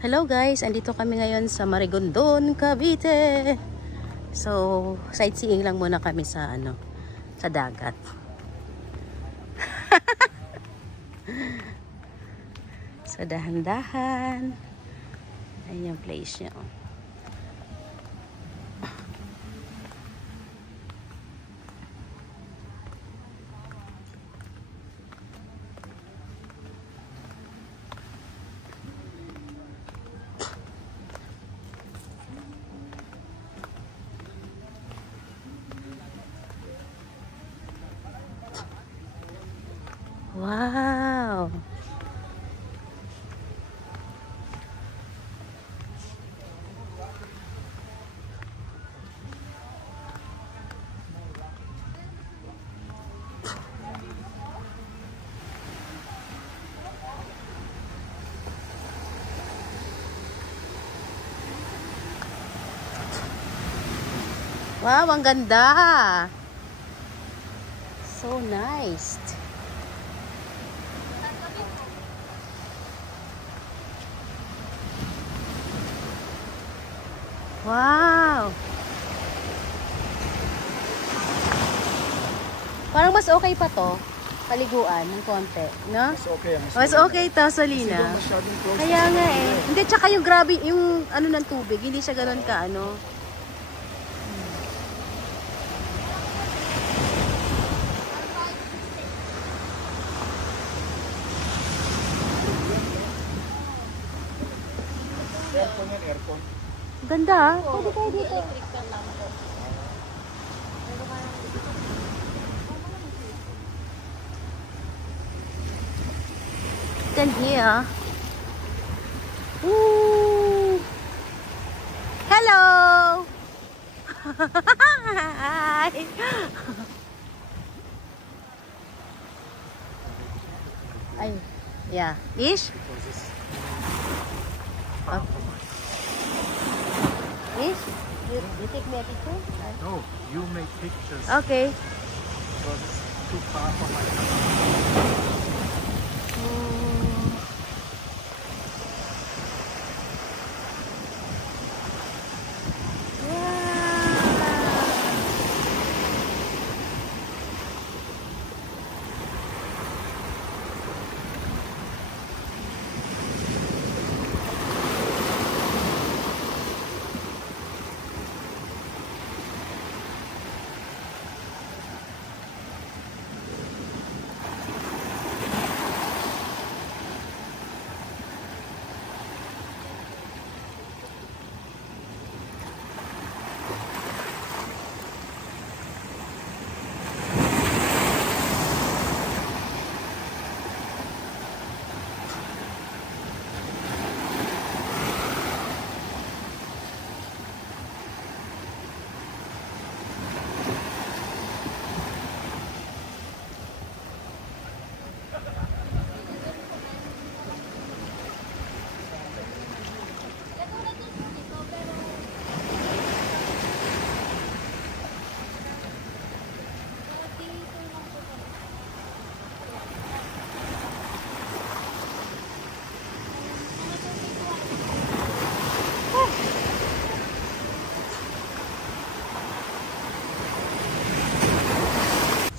Hello guys, andito kami ngayon sa Marigondon, Cavite. So, sightseeing lang muna kami sa sa dagat. So, dahan-dahan. Ayan yung place niya. Wow! Wow, ang ganda! So nice! Wow! Parang mas okay pa to, paliguan ng konti, no? Mas okay. Mas okay to, Solina. Kaya nga eh. Hindi, tsaka yung grabe, yung ng tubig, hindi siya ganoon ka, Aircon yan, aircon. Ganda, pwede kayo dito. Then here. Ooh. Hello. Hi. Ay, yeah. Ish? Ish? You take me a picture? No, you make pictures. Okay. Because it's too far from my house.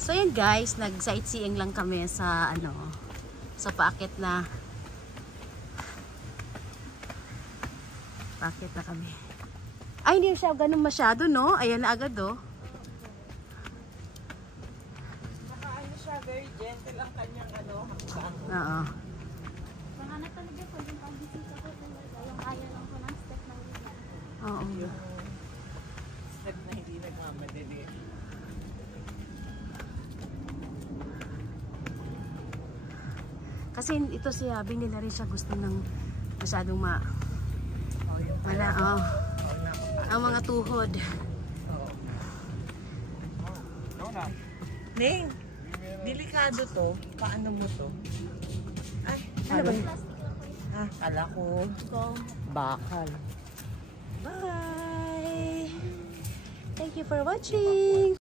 So yun guys, nag-sightseeing lang kami sa sa paakyat na kami. Ay, hindi siya ganun masyado, no? Ayan na agad, oh. Naka siya, very gentle ang kanyang hakbang. Oo. Baka na talaga po yung pag-bisita ko talaga. Yung ayaw lang po ng step na hindi. Oo. Yung step na hindi nagmamadali. Kasi ito si Abby, nila rin siya gusto ng masyadong ang mga tuhod. Ning, delikado to. Paano mo to? Ay, Ano ba? Ah, kala ko. Bakal. Bye! Thank Thank you for watching!